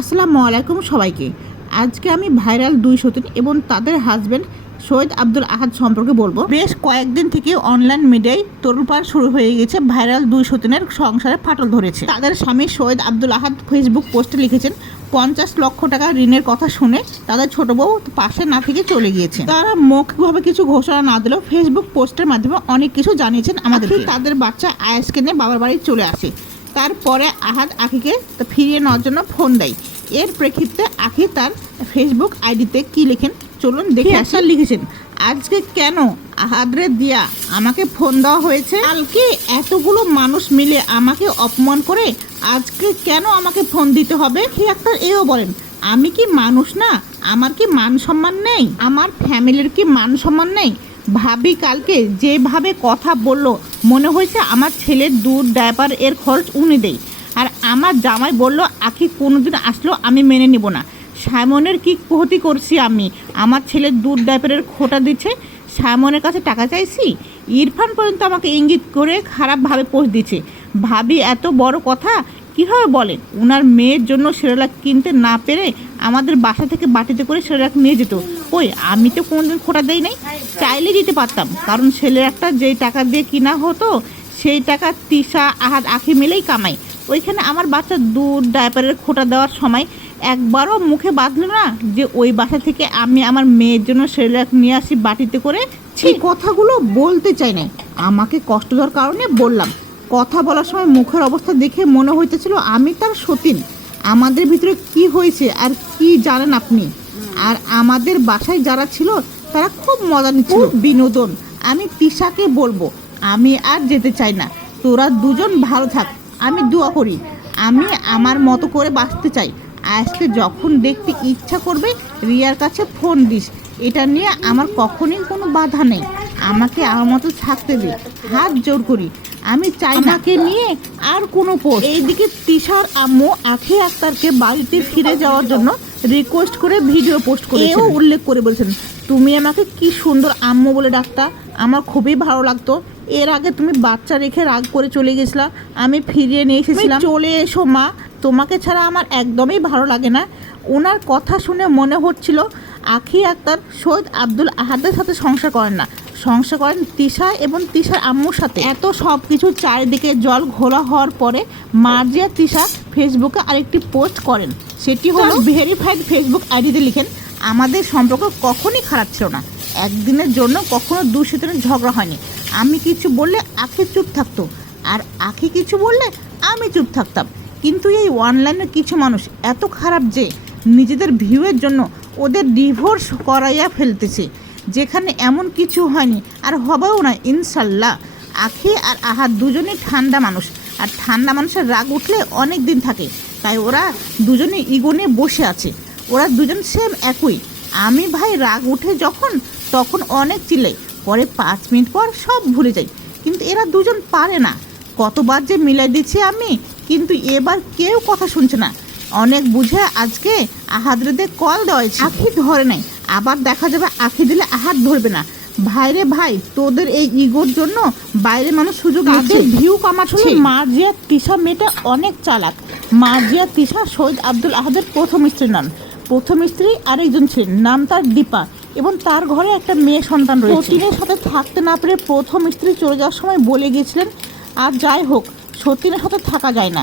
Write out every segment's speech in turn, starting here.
আসসালামু আলাইকুম সবাইকে। আজকে আমি ভাইরাল দুই সতীন এবং তাদের হাজব্যান্ড সৈয়দ আব্দুল আহাদ সম্পর্কে বলব। বেশ কয়েকদিন থেকে অনলাইন মিডিয়ায় তরুপার শুরু হয়ে গেছে ভাইরাল দুই সতীনের সংসারে ফাটল ধরেছে। তাদের স্বামী সৈয়দ আব্দুল আহাদ ফেসবুক পোস্টে লিখেছেন পঞ্চাশ লক্ষ টাকা ঋণের কথা শুনে তাদের ছোট বউ পাশে না থেকে চলে গিয়েছে। তারা মৌখিকভাবে কিছু ঘোষণা না দিলেও ফেসবুক পোস্টের মাধ্যমে অনেক কিছু জানিয়েছেন আমাদের তাদের বাচ্চা আয়াসকে নিয়ে বাবার বাড়ি চলে আসে। তারপরে আহাদ আখিকে ফিরিয়ে নেওয়ার জন্য ফোন দেয়। এর প্রেক্ষিতে আখি তার ফেসবুক আইডিতে কি লেখেন? চলুন দেখে আসার লিখেছেন? আজকে কেন আহাদরে দিয়া আমাকে ফোন দেওয়া হয়েছে? কালকে এতগুলো মানুষ মিলে আমাকে অপমান করে আজকে কেন আমাকে ফোন দিতে হবে? কি একটা এও বলেন আমি কি মানুষ না? আমার কি মান সম্মান নেই? আমার ফ্যামিলির কি মান সম্মান নেই? ভাবি কালকে যেভাবে কথা বলল মনে হয়েছে আমার ছেলের দুধ ডাইপার এর খরচ উনি আর আমার জামাই বলল, আখি কোনোদিন আসলো আমি মেনে নেব না। সাইমনের কি ক্ষতি করছি আমি? আমার ছেলের দুধ ডাইপারের খোটা দিচ্ছে, সাইমনের কাছে টাকা চাইছি। ইরফান পর্যন্ত আমাকে ইঙ্গিত করে খারাপভাবে পোস্ট দিচ্ছে। ভাবি, এত বড় কথা? কীভাবে বলে ওনার মেয়ের জন্য সেরেলাক কিনতে না পেরে আমাদের বাসা থেকে বাটিতে করে সেরেলাক নিয়ে যেত। ওই, আমি তো কোনোদিন খোটা দেই নাই। চাইলে দিতে পারতাম, কারণ ছেলের একটা যেই টাকা দিয়ে কিনা হতো, সেই টাকা তিশা আহাদ আখি মিলেই কামাই ওইখানে আমার বাচ্চা দুধ ডাইপারের খোটা দেওয়ার সময় একবারও মুখে বাঁধলো না যে ওই বাসা থেকে আমি আমার মেয়ের জন্য সেরেলাক নিয়ে আসি বাটিতে করে। সেই কথাগুলো বলতে চাই না আমাকে কষ্ট দেওয়ার কারণে বললাম। কথা বলার সময় মুখের অবস্থা দেখে মনে হইতেছিল আমি তার সতীন। আমাদের ভিতরে কি হয়েছে আর কি জানেন আপনি? আর আমাদের বাসায় যারা ছিল তারা খুব মজা নিচ্ছিল। বিনোদন। আমি তিশাকে বলব আমি আর যেতে চাই না। তোরা দুজন ভালো থাক। আমি দোয়া করি। আমি আমার মতো করে বাঁচতে চাই। আজকে যখন দেখতে ইচ্ছা করবে রিয়ার কাছে ফোন দিস। এটা নিয়ে আমার কখনোই কোনো বাধা নেই। আমাকে আমার মতো থাকতে দে। হাত জোর করি। আমি চাই নাকে নিয়ে আর কোনো পোস্ট। এইদিকে তিশার আম্মু আখি আক্তারকে বাড়িতে ফিরে যাওয়ার জন্য রিকোয়েস্ট করে ভিডিও পোস্ট করে এও উল্লেখ করে বলেছেন তুমি আমাকে কি সুন্দর আম্মু বলে ডাকতা? আমার খুবই ভালো লাগতো। এর আগে তুমি বাচ্চা রেখে রাগ করে চলে গেছিলা আমি ফিরিয়ে নিয়ে এসেছিলাম। চলে এসো মা। তোমাকে ছাড়া আমার একদমই ভালো লাগে না। ওনার কথা শুনে মনে হচ্ছিল আখি আক্তার সৈয়দ আব্দুল আহাদের সাথে সংসার করেন না। সংসার করেন তিশা এবং তিশার আম্মুর সাথে। এত সব কিছু চারিদিকে জল ঘোলা হওয়ার পরে মার্জিয়া তিশা ফেসবুকে আরেকটি পোস্ট করেন। সেটি হলো ভেরিফাইড ফেসবুক আইডিতে লিখেন আমাদের সম্পর্ক কখনই খারাপ ছিল না। একদিনের জন্য কখনো দুশীতের ঝগড়া হয়নি। আমি কিছু বললে আখি চুপ থাকতো, আর আখি কিছু বললে আমি চুপ থাকতাম। কিন্তু এই অনলাইনের কিছু মানুষ এত খারাপ যে নিজেদের ভিউয়ের জন্য ওদের ডিভোর্স করাইয়া ফেলতেছে, যেখানে এমন কিছু হয়নি, আর হবেও না, ইনশাল্লাহ। আখি আর আহার দুজনেই ঠান্ডা মানুষ, আর ঠান্ডা মানুষের রাগ উঠলে অনেক দিন থাকে, তাই ওরা দুজনে ইগো নিয়ে বসে আছে, ওরা দুজন সেম একই। আমি ভাই রাগ উঠে যখন, তখন অনেক চিল্লাই পরে পাঁচ মিনিট পর সব ভুলে যাই। কিন্তু এরা দুজন পারে না। কতবার যে মিলাই দিচ্ছি আমি কিন্তু এবার কেউ কথা শুনছে না। অনেক বুঝে আজকে আহাদরেদে কল দেওয়া হয়েছে আখি ধরে নাই আবার দেখা যাবে আখি দিলে আহাত ধরবে না। ভাইরে ভাই তোদের এই ইগোর জন্য বাইরে মানুষ সুযোগ আছে ভিউ কামাচ্ছে। মার্জিয়া তিশা মেয়েটা অনেক চালাক। মার্জিয়া তিশা সৈয়দ আব্দুল আহাদের প্রথম স্ত্রী নাম। প্রথম স্ত্রী আরেকজন ছিলেন। নাম তার দীপা। এবং তার ঘরে একটা মেয়ে সন্তান রয়েছে। সতীনের সাথে থাকতে না পেরে প্রথম স্ত্রী চলে যাওয়ার সময় বলে গিয়েছিলেন, আর যাই হোক, সতীনের সাথে থাকা যায় না।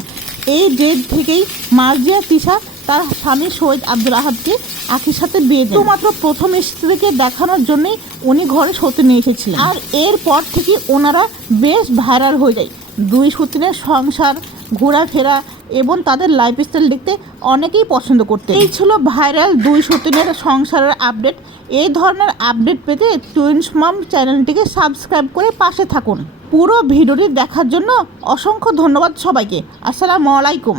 এই জেদ থেকেই মার্জিয়া, তিশা, তার স্বামী সৈয়দ আব্দুল আহাদকে আখির সাথে বিয়ে দেন। মাত্র প্রথম স্ত্রীকে দেখানোর জন্যই উনি ঘরে সতে নিয়ে এসেছিলেন। আর এরপর থেকে ওনারা বেশ ভাইরাল হয়ে যায়। দুই সতীনের সংসার, ঘোরাফেরা এবং তাদের লাইফস্টাইল দেখতে অনেকেই পছন্দ করতে এই ছিল ভাইরাল দুই সতীনের সংসারের আপডেট এই ধরনের আপডেট পেতে টুইন্স মাম চ্যানেলটিকে সাবস্ক্রাইব করে পাশে থাকুন। পুরো ভিডিওটি দেখার জন্য অসংখ্য ধন্যবাদ সবাইকে। আসসালামু আলাইকুম।